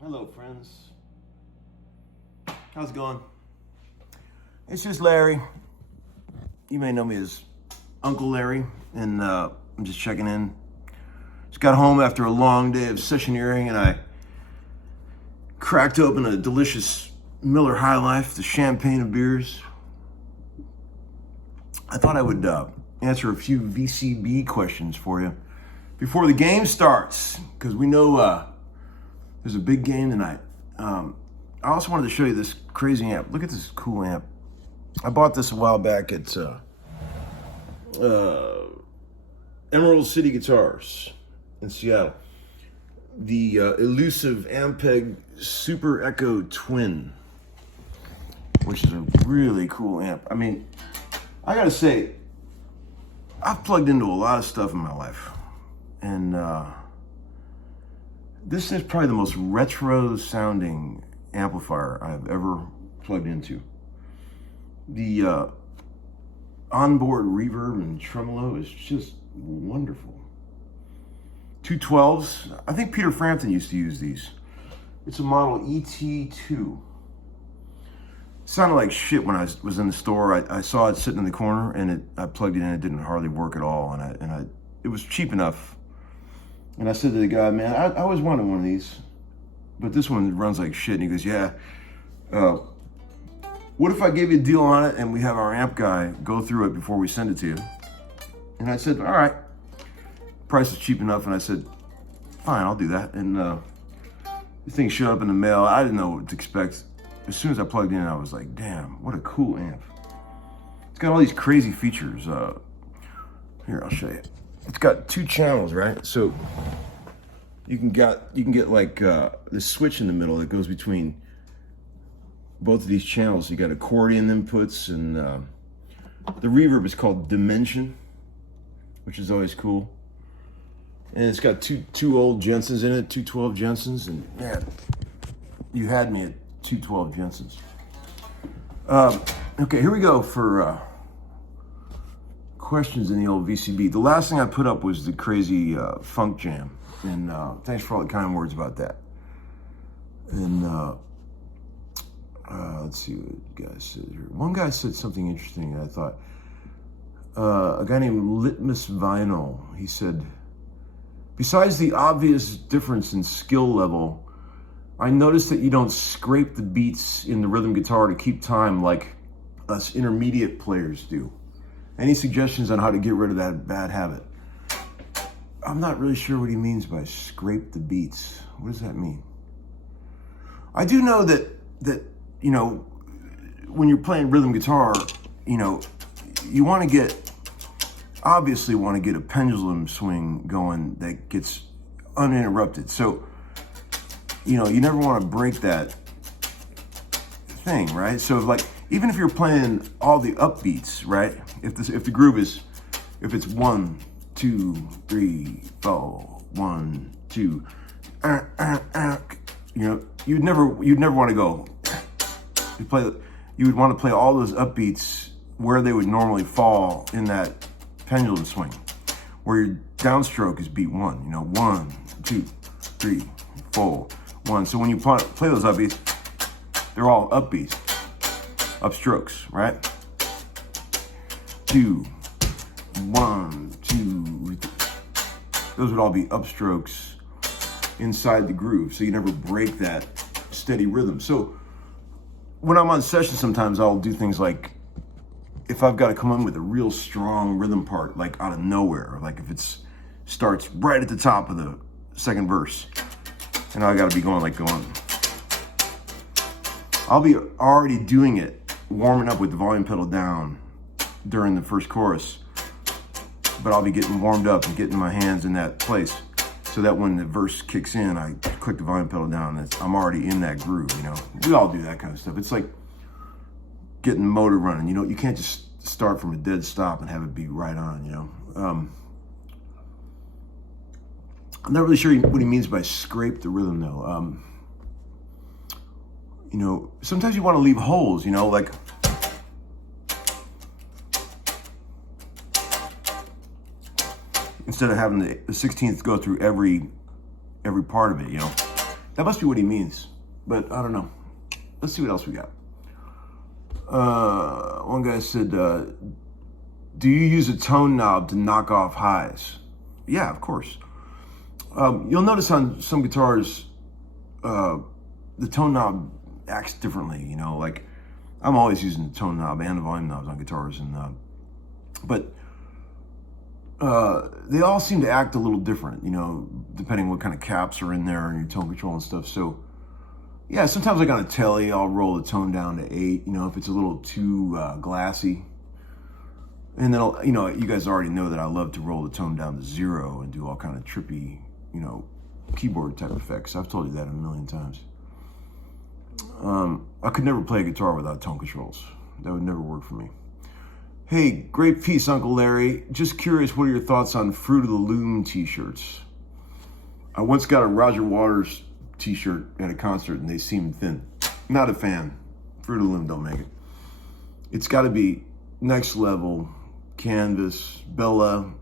Hello, friends. How's it going? It's just Larry. You may know me as Uncle Larry, and I'm just checking in. Just got home after a long day of sessioneering, and I cracked open a delicious Miller High Life, the champagne of beers. I thought I would answer a few VCB questions for you before the game starts, because we know there's a big game tonight. I also wanted to show you this crazy amp. Look at this cool amp. I bought this a while back at Emerald City Guitars in Seattle. The elusive Ampeg Super Echo Twin, which is a really cool amp. I mean, I gotta say, I've plugged into a lot of stuff in my life, and this is probably the most retro sounding amplifier I've ever plugged into. The onboard reverb and tremolo is just wonderful. 212s, I think Peter Frampton used to use these. It's a model ET-2. Sounded like shit when I was in the store. I saw it sitting in the corner, and I plugged it in. It didn't hardly work at all, and it was cheap enough. And I said to the guy, man, I always wanted one of these, but this one runs like shit. And he goes, yeah. What if I gave you a deal on it and we have our amp guy go through it before we send it to you? And I said, all right. Price is cheap enough. And I said, fine, I'll do that. And the thing showed up in the mail. I didn't know what to expect. As soon as I plugged in, I was like, damn, what a cool amp. It's got all these crazy features. Here, I'll show you. It's got 2 channels, right? So you can get like this switch in the middle that goes between both of these channels. You got accordion inputs, and the reverb is called Dimension, which is always cool. And it's got two old Jensens in it, 212 Jensens, and man, you had me at 212 Jensens. Okay, here we go for questions in the old VCB. The last thing I put up was the crazy funk jam, and thanks for all the kind words about that. And let's see what you guys said here. One guy said something interesting that I thought. A guy named Litmus Vinyl, he said, besides the obvious difference in skill level, I noticed that you don't scrape the beats in the rhythm guitar to keep time like us intermediate players do. Any suggestions on how to get rid of that bad habit? I'm not really sure what he means by scrape the beats. What does that mean? I do know that you know, when you're playing rhythm guitar, you know, you want to get, obviously want to get a pendulum swing going that gets uninterrupted. So, you know, you never want to break that thing, right? So like, even if you're playing all the upbeats, right? If the groove is, if it's 1, 2, 3, 4, 1, 2, you know, you'd never want to go. You would want to play all those upbeats where they would normally fall in that pendulum swing, where your downstroke is beat 1. You know, 1, 2, 3, 4, 1. So when you play those upbeats, they're all upbeats, upstrokes, right? 2, 1, 2. Those would all be upstrokes inside the groove, so you never break that steady rhythm. So when I'm on session, sometimes I'll do things like, if I've got to come in with a real strong rhythm part, like out of nowhere, like if it starts right at the top of the second verse, and I got to be going, I'll be already doing it, warming up with the volume pedal down during the first chorus, but I'll be getting warmed up and getting my hands in that place, so that when the verse kicks in, I click the volume pedal down, I'm already in that groove, you know? We all do that kind of stuff. It's like getting the motor running, you know? You can't just start from a dead stop and have it be right on, you know? I'm not really sure what he means by scrape the rhythm, though. You know, sometimes you want to leave holes, you know, like, instead of having the 16th go through every part of it, you know. That must be what he means, but I don't know. Let's see what else we got. One guy said, do you use a tone knob to knock off highs? Yeah, of course. You'll notice on some guitars, the tone knob acts differently, you know, like I'm always using the tone knob and the volume knobs on guitars, and but they all seem to act a little different, you know, depending what kind of caps are in there and your tone control and stuff. So yeah, sometimes like on a Telly, I'll roll the tone down to 8, you know, if it's a little too glassy. And then, you know, you guys already know that I love to roll the tone down to 0 and do all kind of trippy, you know, keyboard type effects. I've told you that a million times. I could never play a guitar without tone controls. That would never work for me. Hey, great piece, Uncle Larry. Just curious, what are your thoughts on Fruit of the Loom t-shirts? I once got a Roger Waters t-shirt at a concert and they seemed thin. Not a fan. Fruit of the Loom don't make it. It's got to be Next Level, Canvas, Bella,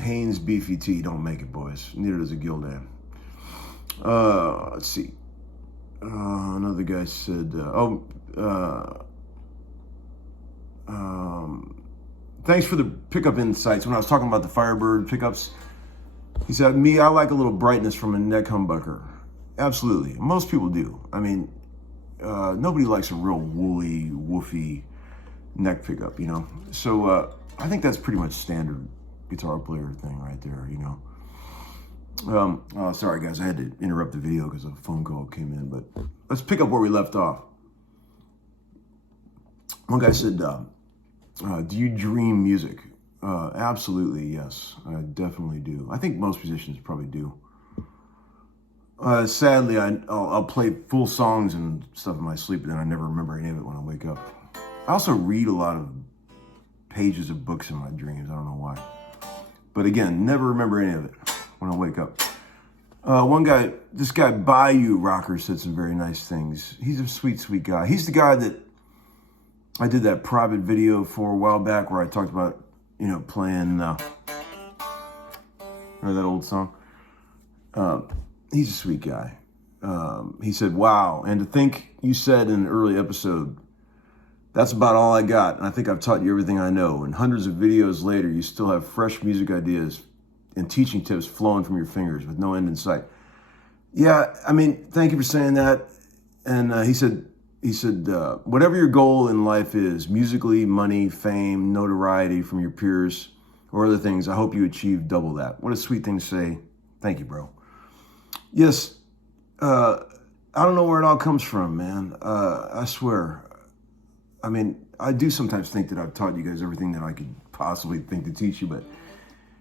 Haynes Beefy T. Don't make it, boys. Neither does a Gildan. Let's see. Another guy said, thanks for the pickup insights. When I was talking about the Firebird pickups, he said, I like a little brightness from a neck humbucker. Absolutely. Most people do. I mean, nobody likes a real woolly, woofy neck pickup, you know? So I think that's pretty much standard guitar player thing right there, you know? Oh, sorry guys, I had to interrupt the video because a phone call came in, but let's pick up where we left off. One guy said, do you dream music? Absolutely, yes, I definitely do. I think most musicians probably do. Sadly, I'll play full songs and stuff in my sleep, and then I never remember any of it when I wake up. I also read a lot of pages of books in my dreams. I don't know why. But again, never remember any of it when I wake up. One guy, this guy Bayou Rocker, said some very nice things. He's a sweet, sweet guy. He's the guy that I did that private video for a while back where I talked about, you know, playing, remember that old song? He's a sweet guy. He said, wow, and to think you said in an early episode, that's about all I got, and I think I've taught you everything I know. And hundreds of videos later, you still have fresh music ideas and teaching tips flowing from your fingers with no end in sight. Yeah, I mean, thank you for saying that. And he said, whatever your goal in life is, musically, money, fame, notoriety from your peers, or other things, I hope you achieve double that. What a sweet thing to say. Thank you, bro. Yes, I don't know where it all comes from, man. I swear. I mean, I do sometimes think that I've taught you guys everything that I could possibly think to teach you, but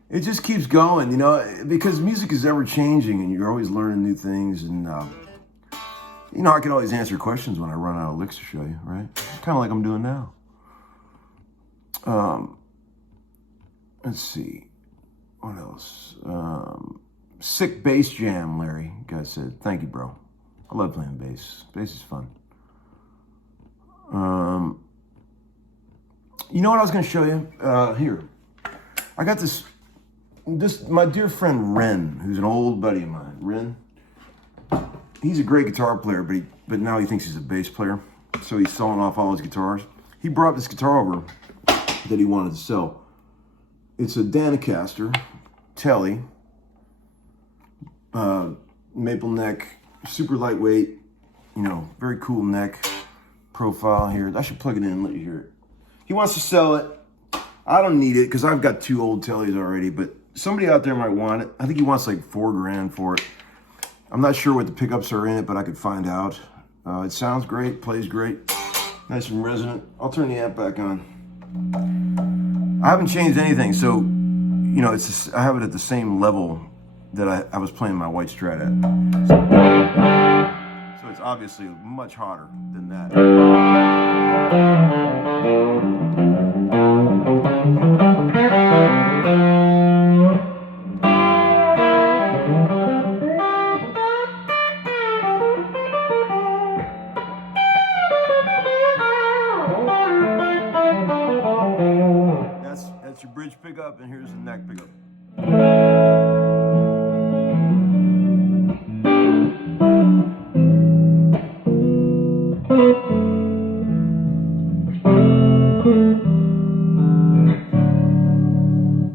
it just keeps going, you know, because music is ever changing and you're always learning new things. And, you know, I can always answer questions when I run out of licks to show you, right? Kind of like I'm doing now. Let's see. What else? Sick bass jam, Larry. Guy said, thank you, bro. I love playing bass. Bass is fun. You know what I was going to show you? Here. I got this, my dear friend Ren, who's an old buddy of mine. Ren, he's a great guitar player, but now he thinks he's a bass player. So he's selling off all his guitars. He brought this guitar over that he wanted to sell. It's a Danacaster, Telly, maple neck, super lightweight, you know, very cool neck profile here. I should plug it in and let you hear it. He wants to sell it. I don't need it because I've got 2 old Tellys already, but somebody out there might want it. I think he wants like $4 grand for it. I'm not sure what the pickups are in it, but I could find out. It sounds great, plays great, nice and resonant. I'll turn the amp back on. I haven't changed anything, so you know, I have it at the same level that I was playing my white Strat at. So it's obviously much hotter than that. That's your bridge pickup, and here's the neck pickup.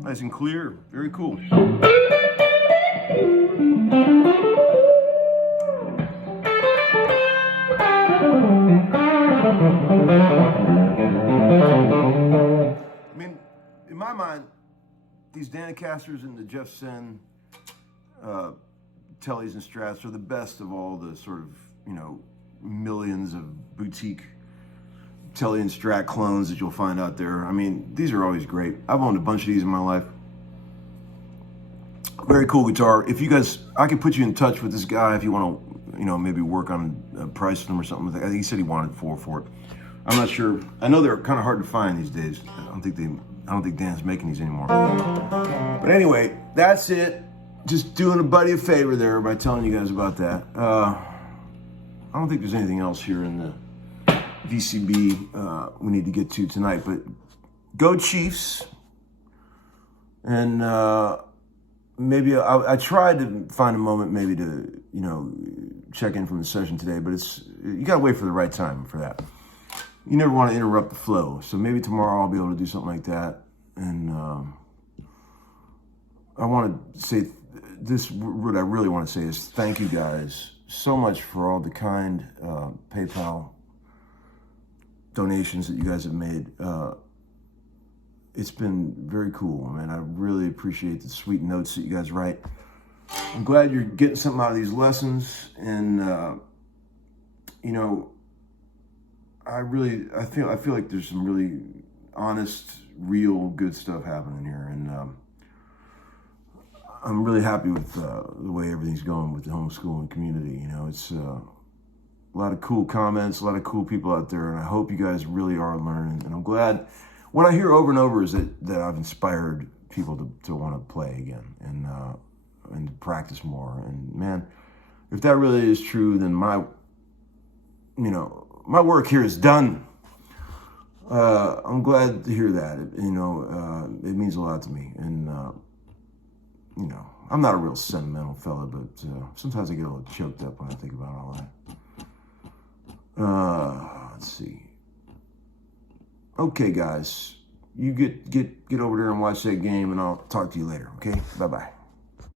Nice and clear, very cool. I mean, in my mind, these Danacasters and the Jeff Sen Tellys and Strats are the best of all the sort of, you know, millions of boutique Telly and Strat clones that you'll find out there. I mean, these are always great. I've owned a bunch of these in my life. Very cool guitar. If you guys, I could put you in touch with this guy if you want to, you know, maybe work on pricing them or something. I think he said he wanted $4 for it. I'm not sure. I know they're kind of hard to find these days. I don't think Dan's making these anymore. But anyway, that's it. Just doing a buddy a favor there by telling you guys about that. I don't think there's anything else here in the VCB we need to get to tonight, but go Chiefs. And maybe I tried to find a moment maybe to, you know, check in from the session today, but you gotta wait for the right time for that. You never want to interrupt the flow, so maybe tomorrow I'll be able to do something like that. And I want to say this, what I really want to say is thank you guys so much for all the kind PayPal donations that you guys have made. It's been very cool, man. I really appreciate the sweet notes that you guys write. I'm glad you're getting something out of these lessons, and you know, I feel like there's some really honest, real, good stuff happening here, and I'm really happy with the way everything's going with the homeschooling community. You know, it's a lot of cool comments, a lot of cool people out there, and I hope you guys really are learning. And I'm glad. What I hear over and over is that I've inspired people to want to play again and practice more. And man, if that really is true, then my work here is done. I'm glad to hear that. It means a lot to me. And you know, I'm not a real sentimental fella, but sometimes I get a little choked up when I think about all that. Let's see. Okay, guys, You get over there and watch that game, and I'll talk to you later, okay? Bye-bye.